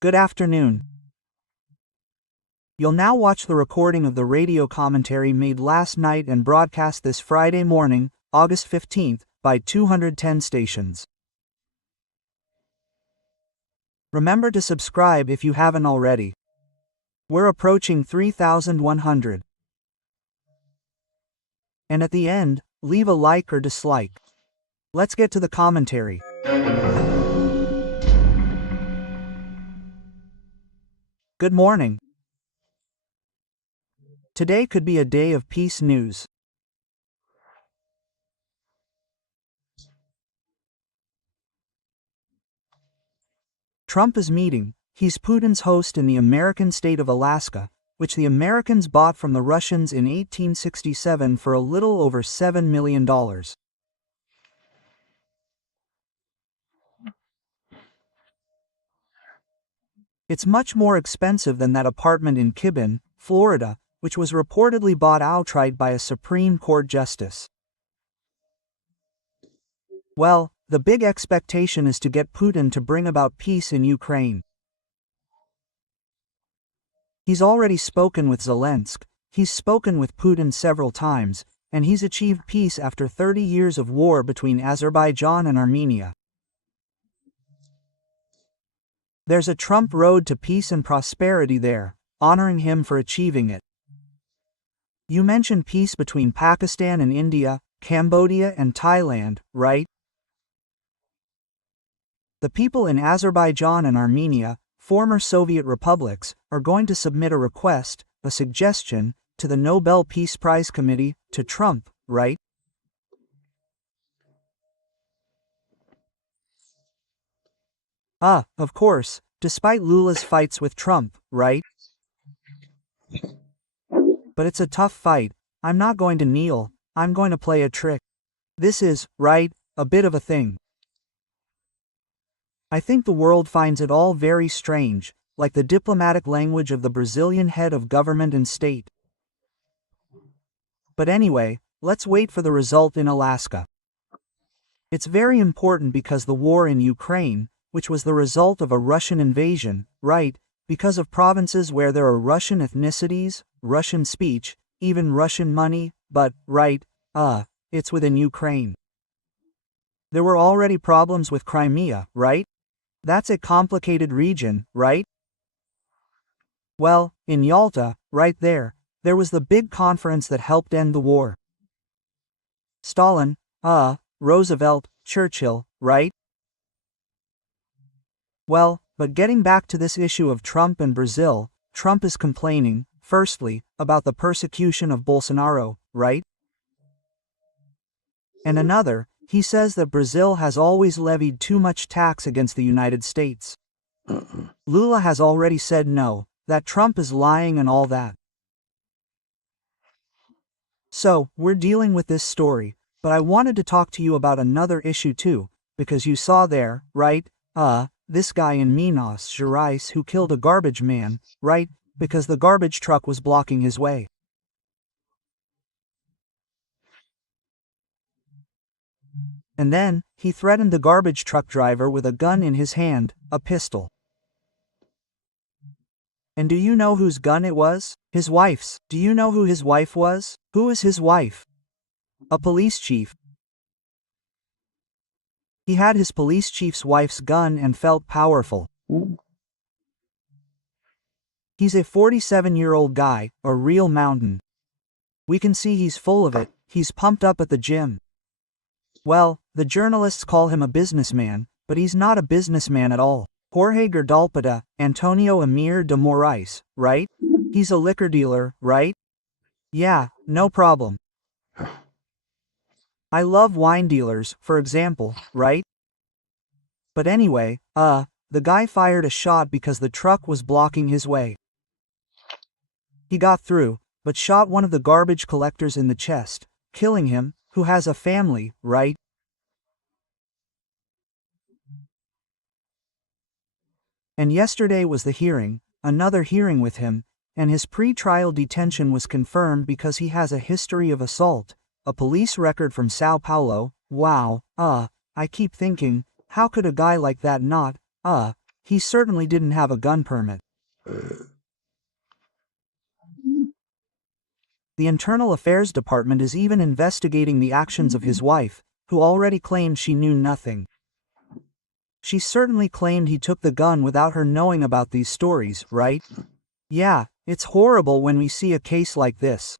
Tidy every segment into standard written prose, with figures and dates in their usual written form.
Good afternoon. You'll now watch the recording of the radio commentary made last night and broadcast this Friday morning, August 15th, by 210 stations. Remember to subscribe if you haven't already. We're approaching 3,100. And at the end, leave a like or dislike. Let's get to the commentary. Good morning. Today could be a day of peace news. Trump is meeting. He's Putin's host in the American state of Alaska, which the Americans bought from the Russians in 1867 for a little over $7 million. It's much more expensive than that apartment in Kibben, Florida, which was reportedly bought outright by a Supreme Court justice. Well, the big expectation is to get Putin to bring about peace in Ukraine. He's already spoken with Zelensky, he's spoken with Putin several times, and he's achieved peace after 30 years of war between Azerbaijan and Armenia. There's a Trump road to peace and prosperity there, honoring him for achieving it. You mentioned peace between Pakistan and India, Cambodia and Thailand, right? The people in Azerbaijan and Armenia, former Soviet republics, are going to submit a request, a suggestion, to the Nobel Peace Prize Committee, to Trump, right? Of course, despite Lula's fights with Trump, right? But it's a tough fight. I'm not going to kneel, I'm going to play a trick. This is, right, a bit of a thing. I think the world finds it all very strange, like the diplomatic language of the Brazilian head of government and state. But anyway, let's wait for the result in Alaska. It's very important because the war in Ukraine, which was the result of a Russian invasion, right, because of provinces where there are Russian ethnicities, Russian speech, even Russian money, but, right, it's within Ukraine. There were already problems with Crimea, right? That's a complicated region, right? Well, in Yalta, right there was the big conference that helped end the war. Stalin, Roosevelt, Churchill, right? Well, but getting back to this issue of Trump and Brazil, Trump is complaining, firstly, about the persecution of Bolsonaro, right? And another, he says that Brazil has always levied too much tax against the United States. Lula has already said no, that Trump is lying and all that. So, we're dealing with this story, but I wanted to talk to you about another issue too, because you saw there, right, this guy in Minas Gerais who killed a garbage man, right, because the garbage truck was blocking his way. And then, he threatened the garbage truck driver with a gun in his hand, a pistol. And do you know whose gun it was? His wife's. Do you know who his wife was? Who is his wife? A police chief. He had his police chief's wife's gun and felt powerful. He's a 47-year-old guy, a real mountain. We can see he's full of it, he's pumped up at the gym. Well, the journalists call him a businessman, but he's not a businessman at all. Jorge Gerdalpada, Antonio Emir de Moraes, right? He's a liquor dealer, right? Yeah, no problem. I love wine dealers, for example, right? But anyway, the guy fired a shot because the truck was blocking his way. He got through, but shot one of the garbage collectors in the chest, killing him, who has a family, right? And yesterday was the hearing, another hearing with him, and his pre-trial detention was confirmed because he has a history of assault, a police record from Sao Paulo. Wow, I keep thinking, how could a guy like that not, he certainly didn't have a gun permit. The Internal Affairs Department is even investigating the actions of his wife, who already claimed she knew nothing. She certainly claimed he took the gun without her knowing about these stories, right? Yeah, it's horrible when we see a case like this.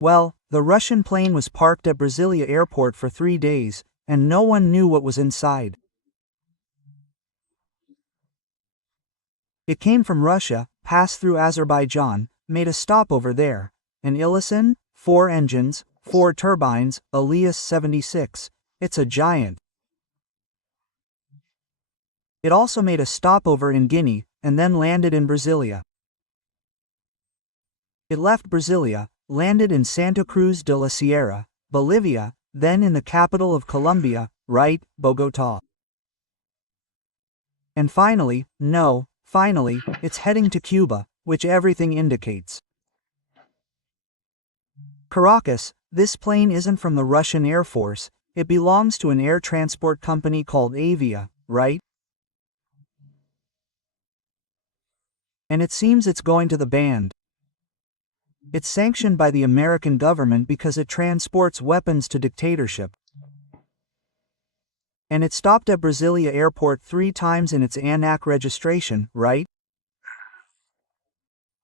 Well, the Russian plane was parked at Brasilia airport for 3 days, and no one knew what was inside. It came from Russia, passed through Azerbaijan, made a stopover there. An Ilisan, 4 engines, 4 turbines, Elias 76. It's a giant. It also made a stopover in Guinea, and then landed in Brasilia. It left Brasilia, landed in Santa Cruz de la Sierra, Bolivia, then in the capital of Colombia, right, Bogotá. And finally, it's heading to Cuba, which everything indicates. Caracas, this plane isn't from the Russian Air Force, it belongs to an air transport company called Avia, right? And it seems it's going to the band. It's sanctioned by the American government because it transports weapons to dictatorship. And it stopped at Brasilia airport 3 times in its ANAC registration, right?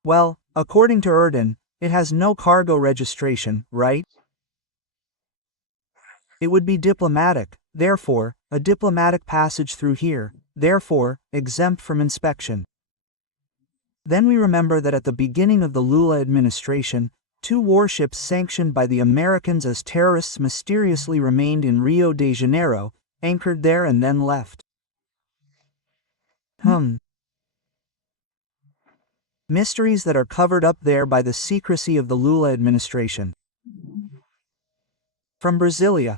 Well, according to Erden, it has no cargo registration, right? It would be diplomatic, therefore, a diplomatic passage through here, therefore, exempt from inspection. Then we remember that at the beginning of the Lula administration, 2 warships sanctioned by the Americans as terrorists mysteriously remained in Rio de Janeiro, anchored there and then left. Mysteries that are covered up there by the secrecy of the Lula administration. From Brasilia,